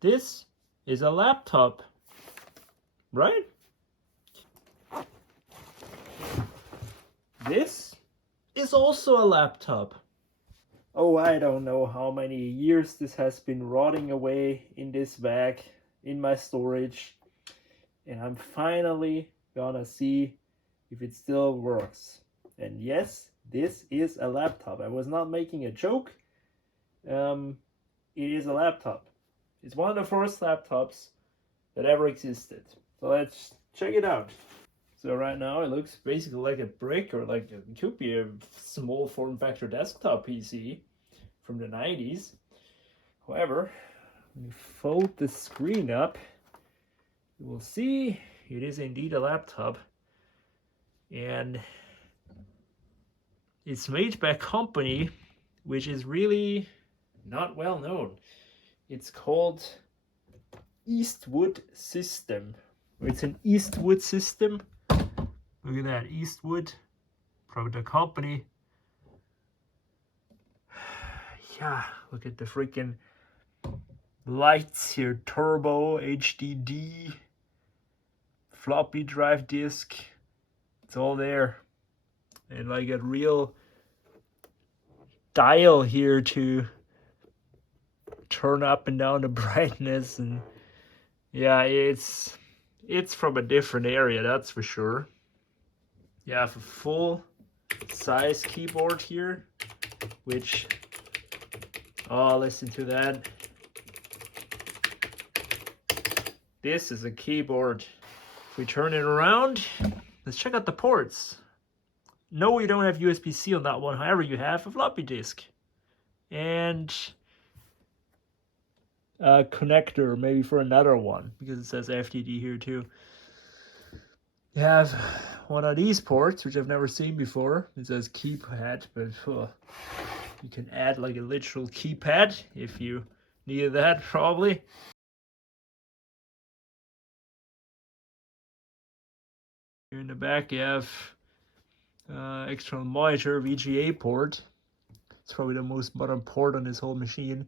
This is a laptop, right? This is also a laptop. Oh, I don't know how many years this has been rotting away in this bag, in my storage. And I'm finally gonna see if it still works. And yes, this is a laptop. I was not making a joke. It is a laptop. It's one of the first laptops that ever existed. So let's check it out. So right now it looks basically like a brick, or like it could be a small form factor desktop PC from the 90s. However, when you fold the screen up, you will see it is indeed a laptop, and it's made by a company which is really not well known. It's called Eastwood System. It's an Eastwood system. Look at that, Eastwood, from the company. Yeah, look at the freaking lights here. Turbo, HDD, floppy drive disk. It's all there. And like a real dial here to turn up and down the brightness. And yeah, it's from a different area, that's for sure. You have a full size keyboard here, which, oh, listen to that. This is a keyboard. If we turn it around, let's check out the ports. No, you don't have USB-C on that one. However, you have a floppy disk and a connector maybe for another one, because it says FTD here too. You have one of these ports, which I've never seen before. It says keypad, but you can add like a literal keypad if you needed that, probably. Here in the back you have external monitor, VGA port. It's probably the most modern port on this whole machine.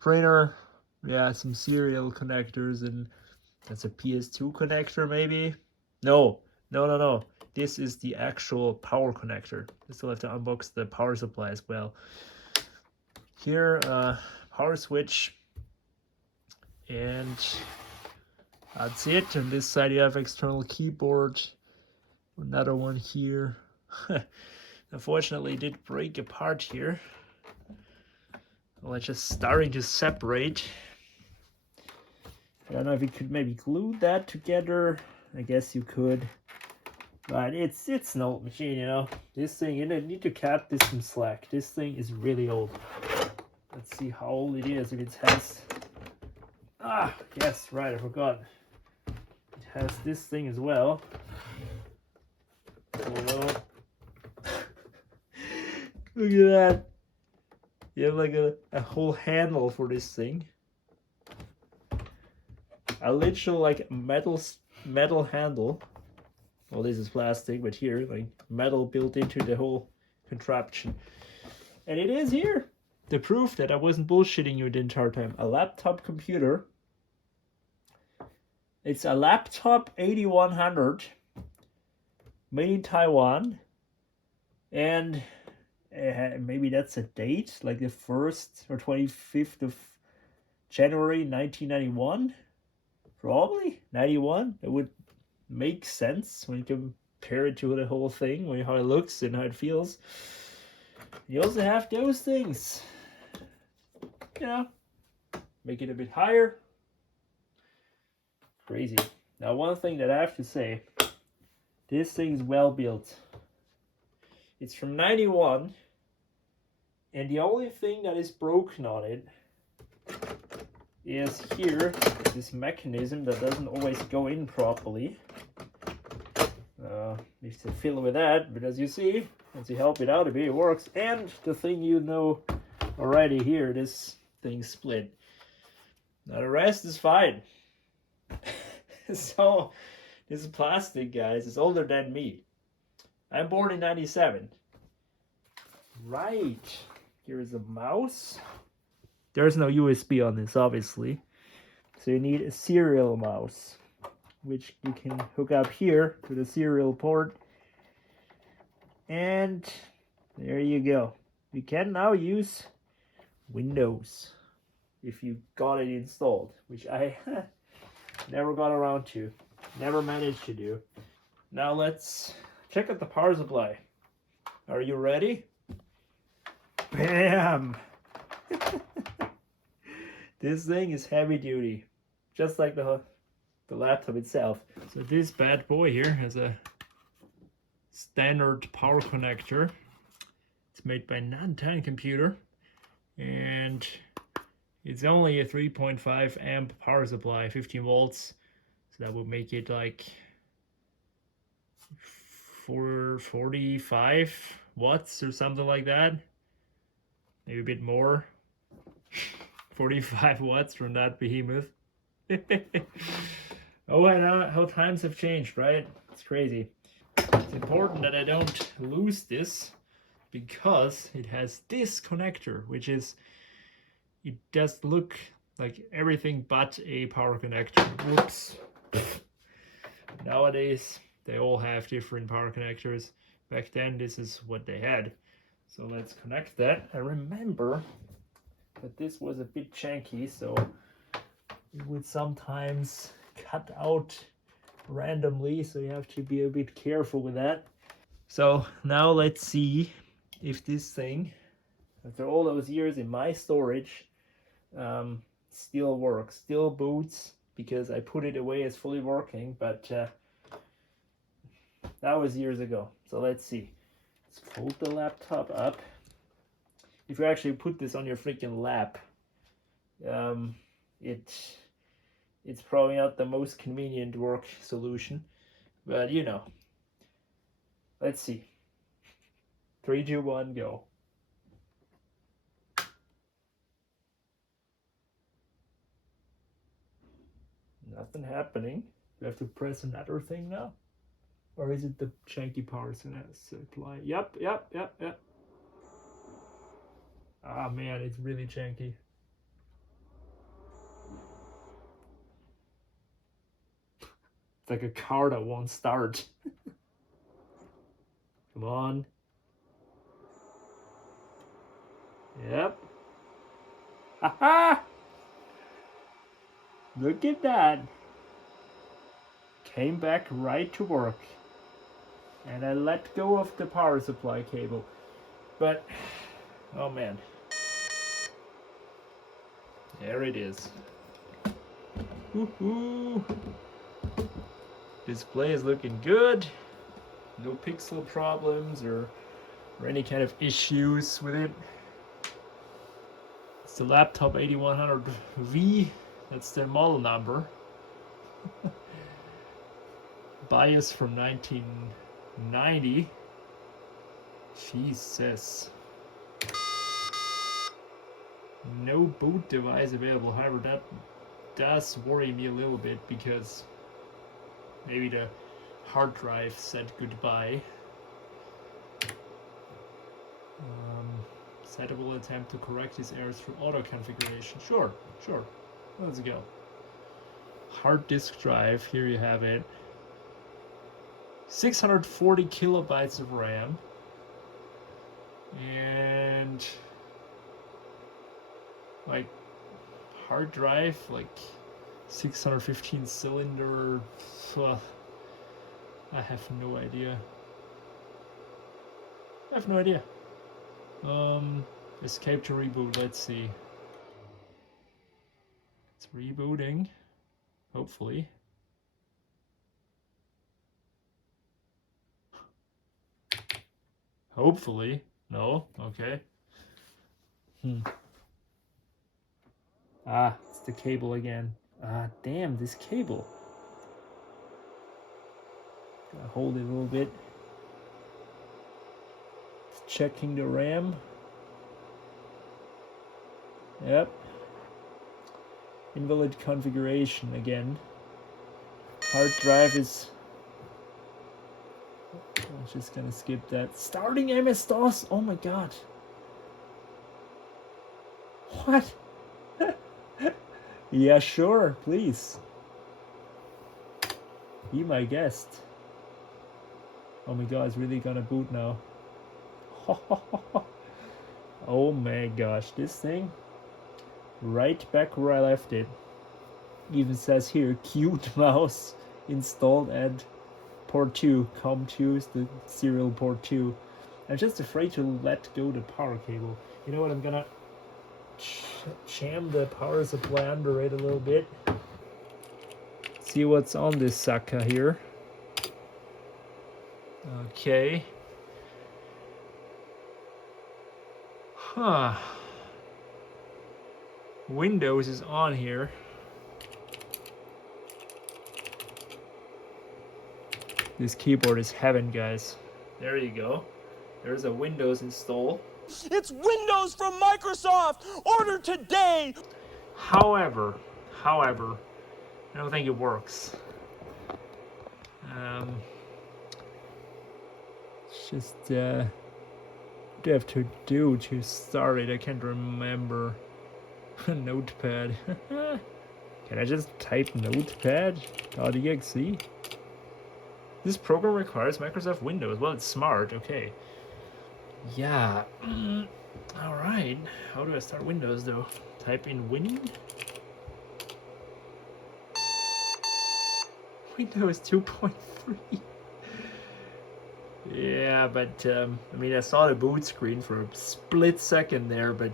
Printer, yeah, some serial connectors, and that's a PS2 connector maybe. No. This is the actual power connector. I still have to unbox the power supply as well. Here, power switch, and that's it. On this side you have external keyboard. Another one here. Unfortunately, it did break apart here. Well, it's just starting to separate. I don't know if you could maybe glue that together. I guess you could. But it's an old machine, you know. This thing, you need to cut this some slack. This thing is really old. Let's see how old it is. If it has... Ah, yes, right, I forgot. It has this thing as well. Hello. Look at that. You have like a whole handle for this thing. A literal like metal handle. Well, this is plastic, but here like metal built into the whole contraption. And it is here. The proof that I wasn't bullshitting you the entire time. A laptop computer. It's a laptop 8100. Made in Taiwan. And maybe that's a date, like the 1st or 25th of January 1991. Probably 91. It would make sense when you compare it to the whole thing, how it looks and how it feels. You also have those things, you know, make it a bit higher. Crazy. Now, one thing that I have to say, this thing's well built. It's from 91, and the only thing that is broken on it is here, this mechanism that doesn't always go in properly. Needs to fill with that, but as you see, once you help it out a bit, it works. And the thing you know already here, this thing split. Now the rest is fine. So, this is plastic, guys. It's older than me. I'm born in 97. Right. Here is a mouse. There's no USB on this, obviously. So you need a serial mouse, which you can hook up here to the serial port. And there you go. You can now use Windows if you got it installed, which I never got around to, never managed to do. Now let's check out the power supply. Are you ready? Bam! This thing is heavy duty, just like the laptop itself. So this bad boy here has a standard power connector. It's made by Nantan Computer, and it's only a 3.5 amp power supply, 15 volts. So that would make it like 45 watts or something like that. Maybe a bit more. 45 watts from that behemoth. Oh, I know how times have changed, right? It's crazy. It's important that I don't lose this because it has this connector, which is, it does look like everything but a power connector. Whoops. Nowadays, they all have different power connectors. Back then, this is what they had. So let's connect that. I remember that this was a bit janky, so it would sometimes cut out randomly, so you have to be a bit careful with that. So now let's see if this thing, after all those years in my storage, still works, still boots, because I put it away as fully working, but that was years ago. So let's see. Let's fold the laptop up. If you actually put this on your freaking lap, it's probably not the most convenient work solution, but you know. Let's see. 3, 2, 1, go. Nothing happening. Do I have to press another thing now? Or is it the janky power supply? Yep. Ah man, it's really janky. It's like a car that won't start. Come on. Yep. Haha! Look at that. Came back right to work. And I let go of the power supply cable. But, oh man. There it is. Woohoo! Display is looking good. No pixel problems or any kind of issues with it. It's the laptop 8100V. That's their model number. BIOS from 1990. Jesus. No boot device available. However, that does worry me a little bit because maybe the hard drive said goodbye. Settable attempt to correct these errors through auto configuration. Sure. Let's go. Hard disk drive, here you have it. 640 kilobytes of RAM. And like hard drive, like 615 cylinder. I have no idea. Escape to reboot. Let's see. It's rebooting. Hopefully. No. Okay. Ah, it's the cable again. Ah, damn, this cable. Gotta hold it a little bit. It's checking the RAM. Yep. Invalid configuration again. Hard drive is... I'm just gonna skip that. Starting MS-DOS? Oh my god. What? Yeah, sure, please. Be my guest. Oh my god, it's really gonna boot now. Oh my gosh, this thing right back where I left it. Even says here, cute mouse installed at port 2. COM2 is the serial port 2. I'm just afraid to let go the power cable. You know what, I'm gonna jam the power supply under it a little bit. See what's on this sucker here. Okay. Huh. Windows is on here. This keyboard is heaven, guys. There you go. There's a Windows install. It's Windows from Microsoft! Order today! However, I don't think it works. It's just, what do I have to do to start it? I can't remember. Notepad. Can I just type notepad.exe? This program requires Microsoft Windows. Well, it's smart, okay. Yeah. Alright. How do I start Windows though? Type in Win. Windows 2.3. Yeah, but I mean, I saw the boot screen for a split second there, but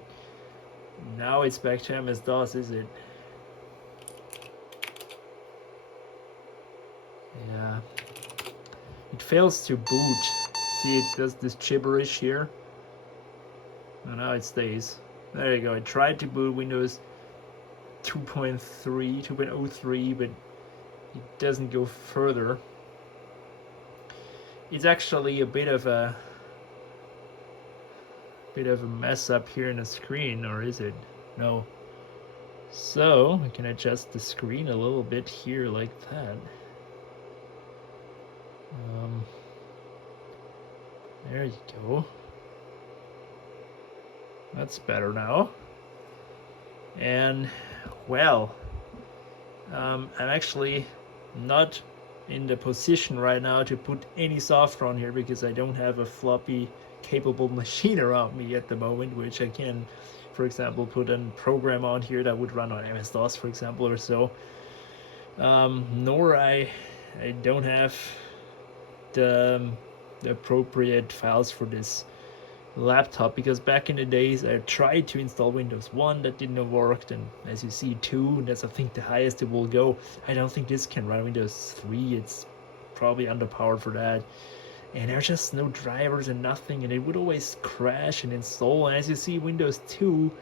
now it's back to MS-DOS, is it? Yeah. It fails to boot. See, it does this gibberish here. Oh, now it stays. There you go. I tried to boot Windows 2.3, 2.03, but it doesn't go further. It's actually a bit of a mess up here in the screen, or is it? No. So I can adjust the screen a little bit here like that. There you go. That's better now. And well, I'm actually not in the position right now to put any software on here because I don't have a floppy capable machine around me at the moment, which I can, for example, put a program on here that would run on MS-DOS, for example, or so. Nor I don't have the appropriate files for this laptop, because back in the days I tried to install Windows 1, that didn't work, and as you see 2, that's I think the highest it will go. I don't think this can run Windows 3, it's probably underpowered for that, and there's just no drivers and nothing, and it would always crash and install. And as you see, Windows 2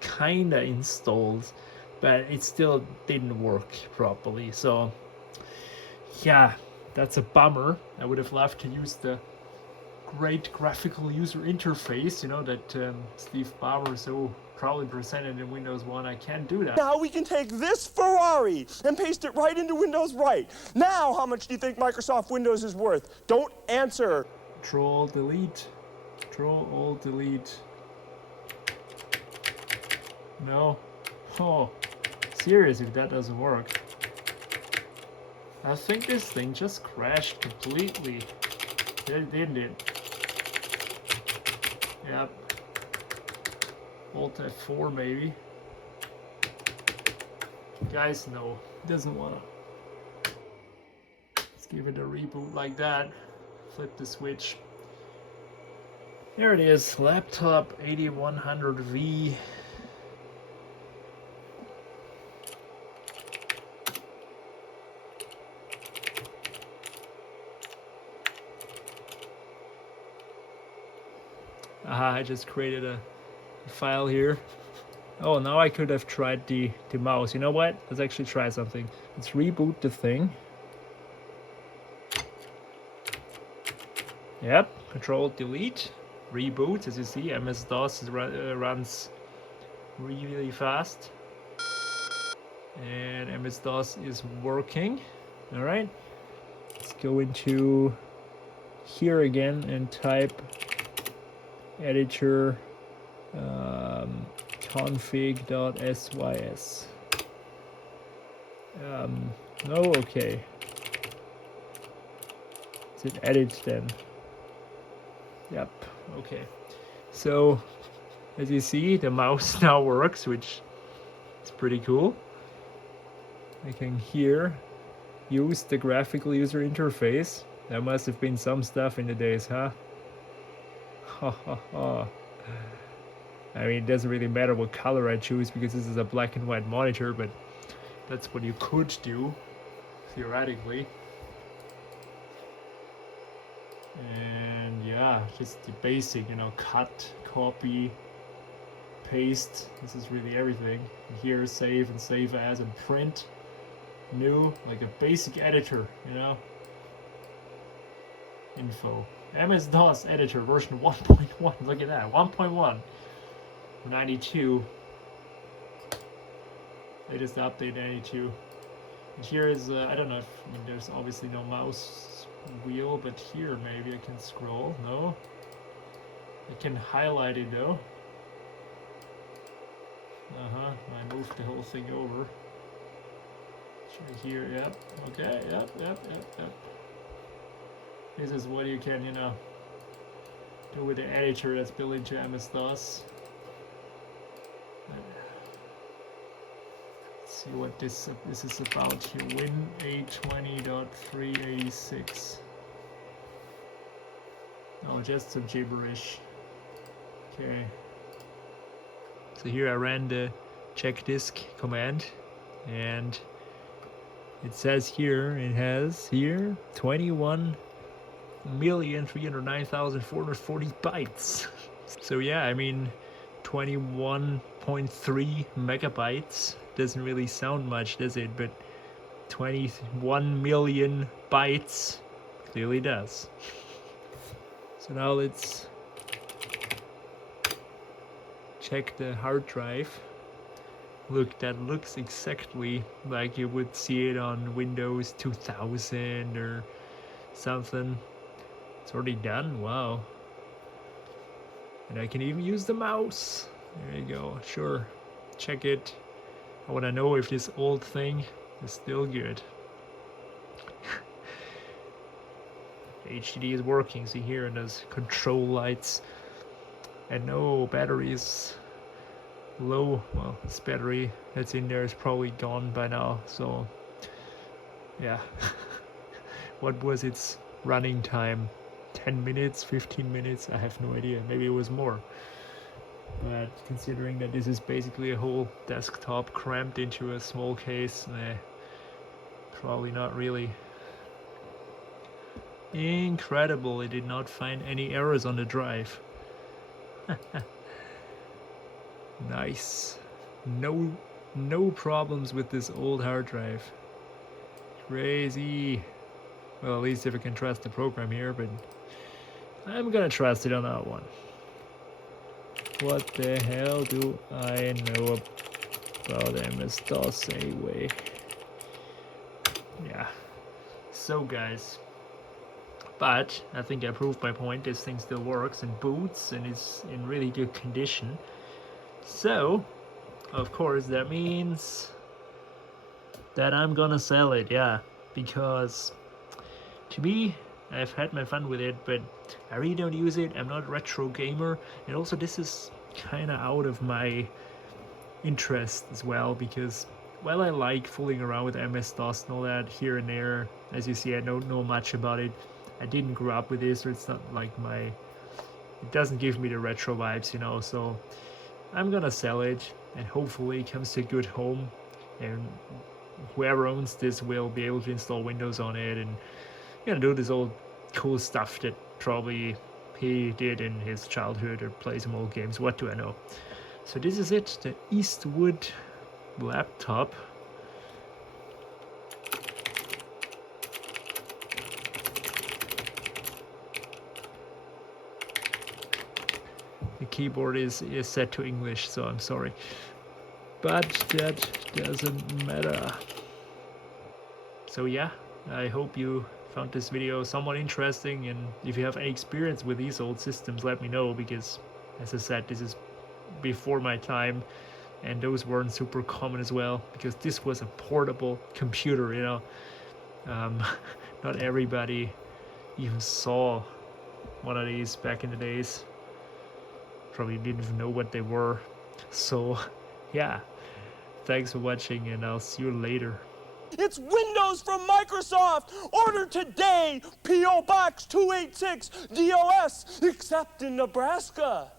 kinda installs, but it still didn't work properly. So yeah, that's a bummer. I would have loved to use the great graphical user interface, you know, that Steve Bauer so proudly presented in Windows 1. I can't do that. Now we can take this Ferrari and paste it right into Windows Right. Now, how much do you think Microsoft Windows is worth? Don't answer. Control delete. Control Alt delete. No. Oh, seriously, that doesn't work. I think this thing just crashed completely. Didn't it? Yep. Alt F4 maybe. Guys, no. Doesn't wanna. Let's give it a reboot like that. Flip the switch. There it is. Laptop 8100V. I just created a file here. Oh, now I could have tried the mouse. You know what? Let's actually try something. Let's reboot the thing. Yep, Control Delete, reboot. As you see, MS-DOS runs really fast, and MS-DOS is working. All right, let's go into here again and type editor config.sys. Oh, okay. Is it edit then? Yep, okay. So, as you see, the mouse now works, which is pretty cool. I can here use the graphical user interface. That must have been some stuff in the days, huh? Ha ha ha. I mean, it doesn't really matter what color I choose because this is a black and white monitor, but that's what you could do, theoretically. And yeah, just the basic, you know, cut, copy, paste. This is really everything. Here, save and save as, and print. New, like a basic editor, you know. Info. MS-DOS editor version 1.1. Look at that, 1.1. 92. Latest update 92. And here is, I don't know if, I mean, there's obviously no mouse wheel, but here maybe I can scroll. No. I can highlight it though. I moved the whole thing over. Here, yep. Okay, yep. This is what you can, you know, do with the editor that's built into MS-DOS. Let's see what this is about here. Win 820.386. Oh, just some gibberish. Okay. So here I ran the check disk command, and it says here, it has here 21,309,440 bytes. So yeah, I mean 21.3 megabytes doesn't really sound much, does it? But 21 million bytes clearly does. So now let's check the hard drive. Look, that looks exactly like you would see it on Windows 2000 or something. It's already done, wow. And I can even use the mouse. There you go, sure. Check it. I want to know if this old thing is still good. HDD is working, see here, and those control lights. And no, battery is low. Well, this battery that's in there is probably gone by now, so yeah. What was its running time? 10 minutes, 15 minutes? I have no idea, maybe it was more. But considering that this is basically a whole desktop crammed into a small case, probably not really. Incredible, it did not find any errors on the drive. Nice. No problems with this old hard drive. Crazy. Well, at least if I can trust the program here, but I'm gonna trust it on that one. What the hell do I know about MS-DOS anyway? Yeah. So guys, but I think I proved my point. This thing still works and boots and is in really good condition. So, of course, that means that I'm gonna sell it, yeah. Because, to me, I've had my fun with it, but I really don't use it. I'm not a retro gamer. And also, this is kind of out of my interest as well, because, while I like fooling around with MS-DOS and all that here and there, as you see, I don't know much about it. I didn't grow up with this, so it's not like it doesn't give me the retro vibes, you know, so I'm gonna sell it, and hopefully it comes to a good home, and whoever owns this will be able to install Windows on it and, you know, do this old cool stuff that probably he did in his childhood, or play some old games, what do I know. So this is it, the Eastwood laptop. The keyboard is set to English, so I'm sorry. But that doesn't matter. So yeah, I hope you found this video somewhat interesting, and if you have any experience with these old systems, let me know, because as I said, this is before my time, and those weren't super common as well, because this was a portable computer, um, not everybody even saw one of these back in the days, probably didn't even know what they were. So yeah, thanks for watching, and I'll see you later. It's Windows from Microsoft! Order today! P.O. Box 286 DOS, except in Nebraska.